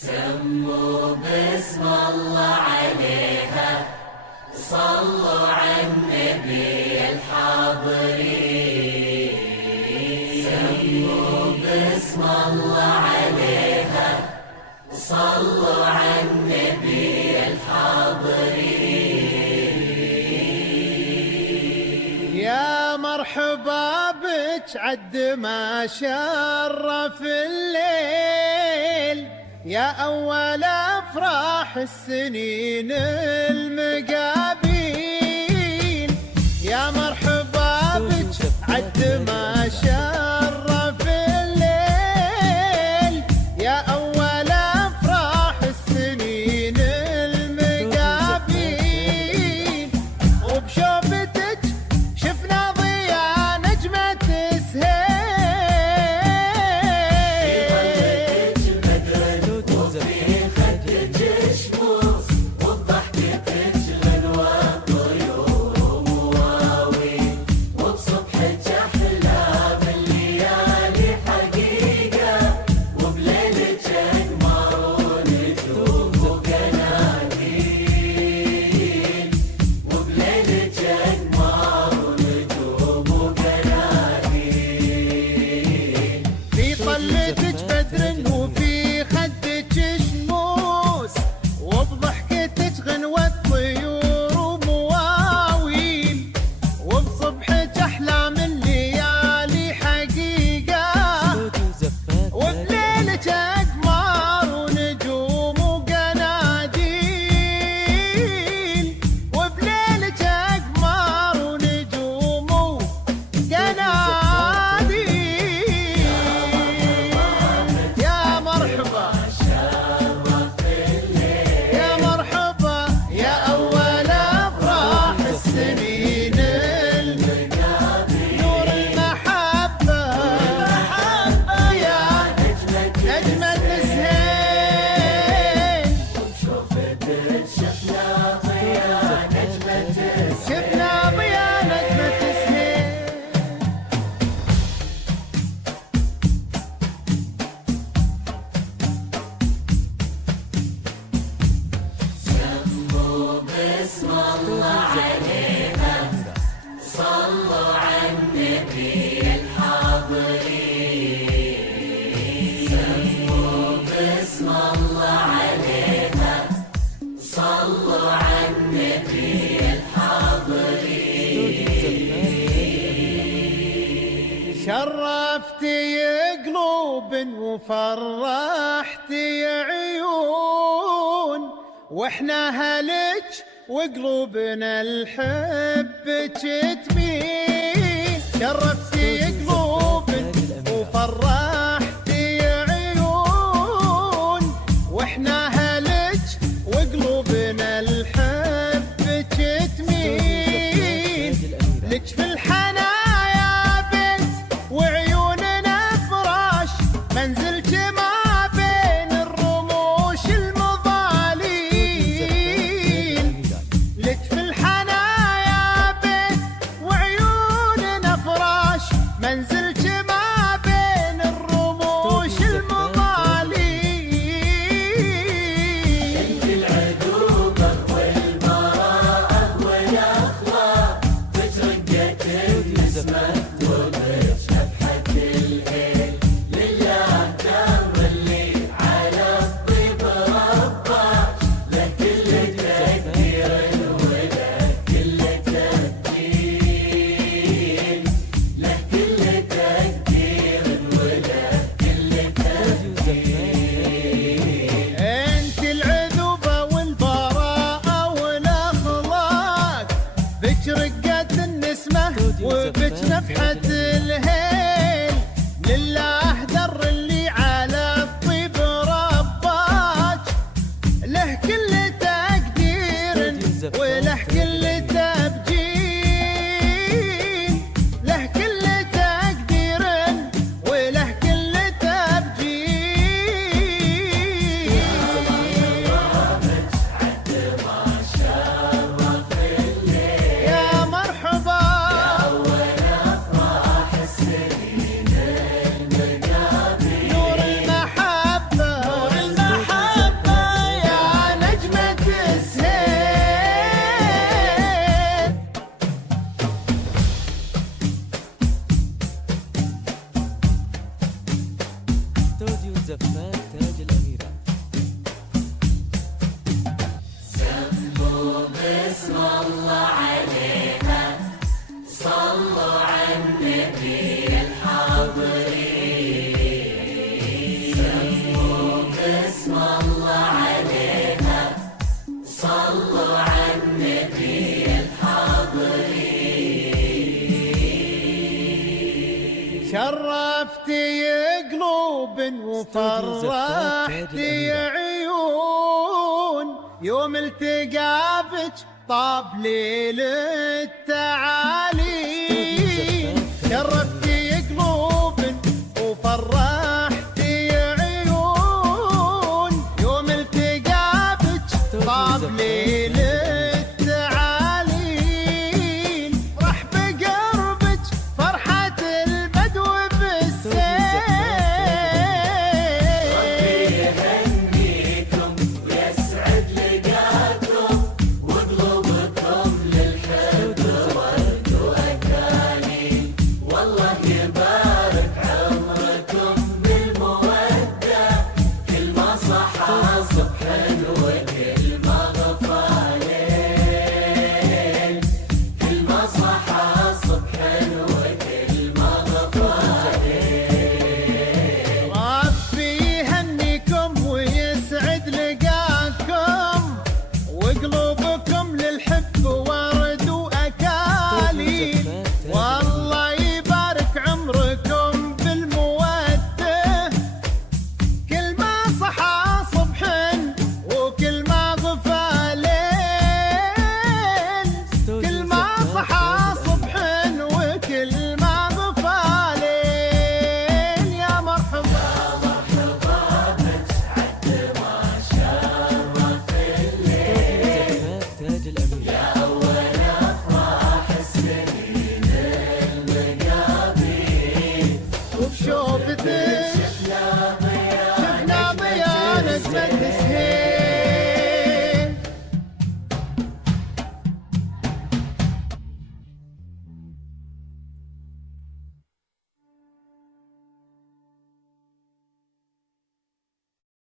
سموا باسم الله عليها، صلوا على النبي الحاضرين. سموا باسم الله عليها، صلوا على النبي الحاضرين. يا مرحبا بك عد ما شرف الليل، يا أول أفراح السنين المقابيل. يا مرحبا بك عد ما شرف الليل، يا أول أفراح السنين المقابيل. وبشوفتك شفنا ضياء نجمة سهيل، صلوا على النبي الحاضرين. سموا باسم الله عليها، صلوا على النبي الحاضرين. شرفتي قلوب وفرحتي عيون، واحنا هلك وقلوبنا الحبك تميل. شرفتي قلوب وفرحتي عيون، واحنا هلك وقلوبنا الحبك تميل. لك في الحنايا بيت وعيوننا فراش، منزلك ما بين الرموش المضاليل. لك في الحنايا بيت وعيوننا فراش، الله عليها صلوا على النبي الحاضرين سموا باسم الله عليها صلوا على النبي الحاضرين شرفتي قلوب وفرحتي عيون يوم التقى بك طاب ليل التعالي شرفتي قلوب وفرحتي عيون يوم التقى بك طاب ليل التعالي فرح بقربك فرحة البدو بالسيف ربي يهنيكم ويسعد لقاكم وقلوبكم للحب ورد وأكالي والله يبارك عمركم بالمودة كل ما صحى صبح وكل